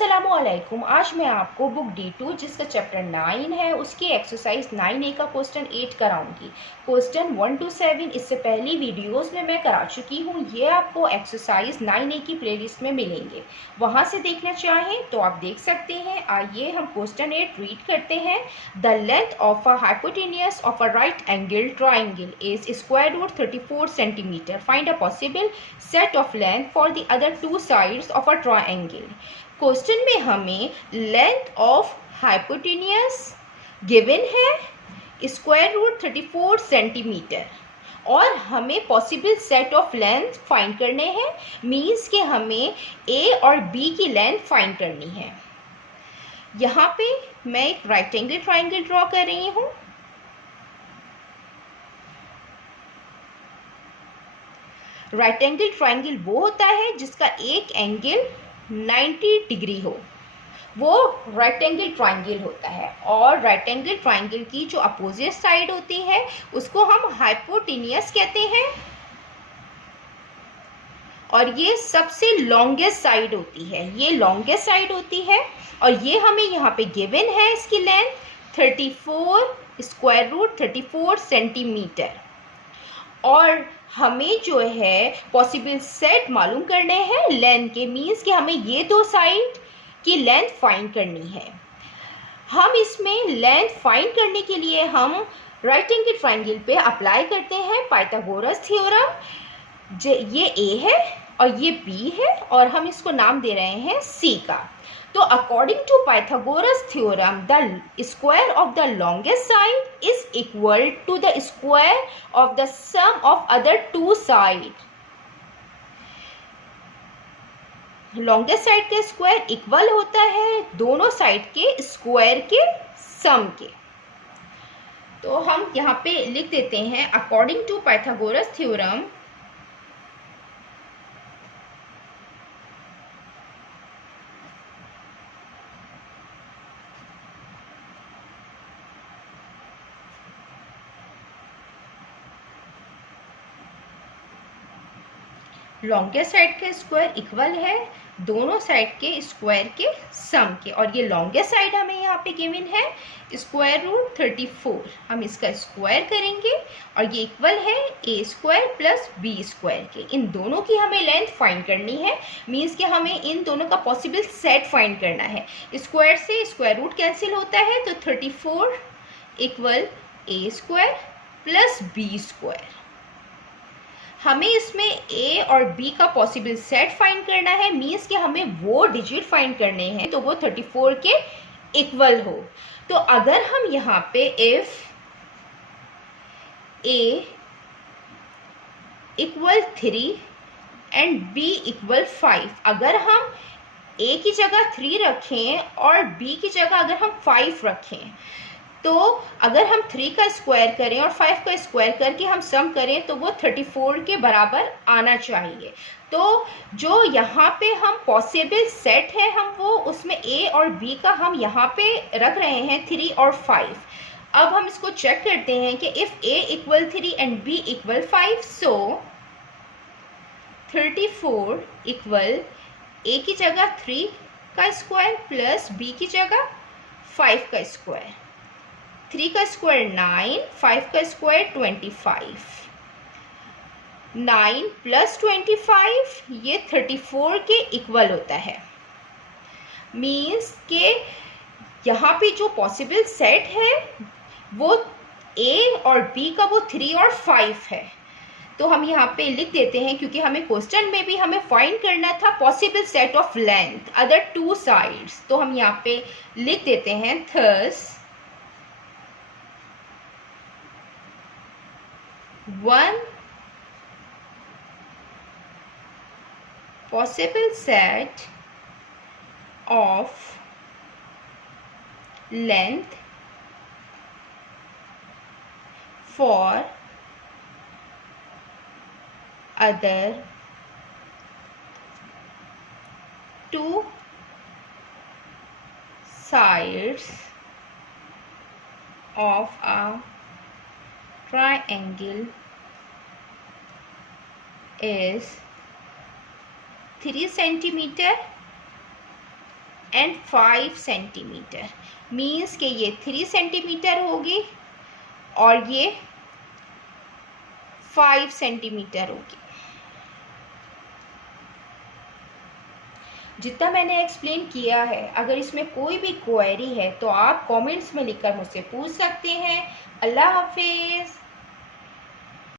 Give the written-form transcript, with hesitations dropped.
अस्सलामुअलैकुम। आज मैं आपको बुक D2 जिसका चैप्टर 9 है उसकी एक्सरसाइज 9A का क्वेश्चन 8 कराऊंगी। क्वेश्चन 1 to 7 इससे पहली वीडियोस में मैं करा चुकी हूँ। ये आपको एक्सरसाइज 9A की प्लेलिस्ट में मिलेंगे, वहाँ से देखना चाहें तो आप देख सकते हैं। आइए हम क्वेश्चन 8 रीड करते हैं। The length of a hypotenuse of a right angle triangle is square root 34 centimetre. Find a possible set of length for the other two sides of a triangle. Question में हमें length of hypotenuse given है square root 34 centimetre और हमें possible set of length find करने हैं। Means कि हमें ए और बी की लेंथ फाइंड करनी है। यहाँ पे मैं एक राइट एंगल ट्राइंगल ड्रॉ कर रही हूँ। राइट एंगल ट्राइंगल वो होता है जिसका एक एंगल 90 डिग्री हो, वो राइट एंगल ट्राइंगल होता है। और राइट एंगल ट्राइंगल की जो अपोजिट साइड होती है उसको हम हाइपोटेन्यूज कहते हैं और ये सबसे लॉन्गेस्ट साइड होती है, ये लॉन्गेस्ट साइड होती है। और ये हमें यहाँ पे गिवन है इसकी लेंथ 34 स्क्वायर रूट 34 सेंटीमीटर। और हमें जो है पॉसिबल सेट मालूम करने हैं लेंथ के। मीन्स कि हमें ये दो साइड की लेंथ फाइंड करनी है। हम इसमें लेंथ फाइंड करने के लिए हम राइट एंगल ट्राइंगल पे अप्लाई करते हैं पाइथागोरस थ्योरम। ये ए है और ये बी है और हम इसको नाम दे रहे हैं सी का। तो according to Pythagoras theorem the square of the longest side is equal to the square of the sum of other two side. Longest side का स्क्वायर इक्वल होता है दोनों साइड के स्क्वायर के सम के। तो हम यहाँ पे लिख देते हैं according to Pythagoras theorem longest side का स्क्वायर इक्वल है दोनों साइड के स्क्वायर के सम के। और ये लॉन्गेस्ट साइड हमें यहाँ पे गिवन है स्क्वायर रूट 34। हम इसका स्क्वायर करेंगे और ये इक्वल है ए स्क्वायर प्लस बी स्क्वायर के। इन दोनों की हमें लेंथ फाइंड करनी है। मीन्स कि हमें इन दोनों का पॉसिबल सेट फाइंड करना है। स्क्वायर से स्क्वायर रूट कैंसिल होता है तो 34 इक्वल ए स्क्वायर प्लस बी स्क्वायर। हमें इसमें ए और बी का पॉसिबल सेट फाइंड करना है। मीन्स कि हमें वो डिजिट फाइंड करने हैं तो वो 34 के इक्वल हो। तो अगर हम यहाँ पे if A equal 3 and B equal 5, अगर हम ए की जगह 3 रखें और बी की जगह अगर हम 5 रखें तो अगर हम 3 का स्क्वायर करें और 5 का स्क्वायर करके हम सम करें तो वो 34 के बराबर आना चाहिए। तो जो यहाँ पे हम पॉसिबल सेट है हम वो उसमें ए और बी का हम यहाँ पे रख रहे हैं 3 और 5। अब हम इसको चेक करते हैं कि if A equal 3 and B equal 5 so 34 equal a की जगह 3 का स्क्वायर प्लस बी की जगह 5 का स्क्वायर। 3 का स्क्वायर 9, 5 का स्क्वायर 25। 9 प्लस 25 ये 34 के इक्वल होता है। मीन्स के यहाँ पे जो पॉसिबल सेट है वो ए और बी का वो 3 और 5 है। तो हम यहाँ पे लिख देते हैं क्योंकि हमें क्वेश्चन में भी हमें फाइंड करना था possible set of length other two sides. तो हम यहाँ पे लिख देते हैं thus one possible set of length for other two sides of a triangle is 3 centimeter and 5 centimetre, means कि ये 3 सेंटीमीटर होगी और ये 5 सेंटीमीटर होगी। जितना मैंने एक्सप्लेन किया है, अगर इसमें कोई भी क्वेरी है तो आप कमेंट्स में लिखकर मुझसे पूछ सकते हैं। अल्लाह हाफिज़।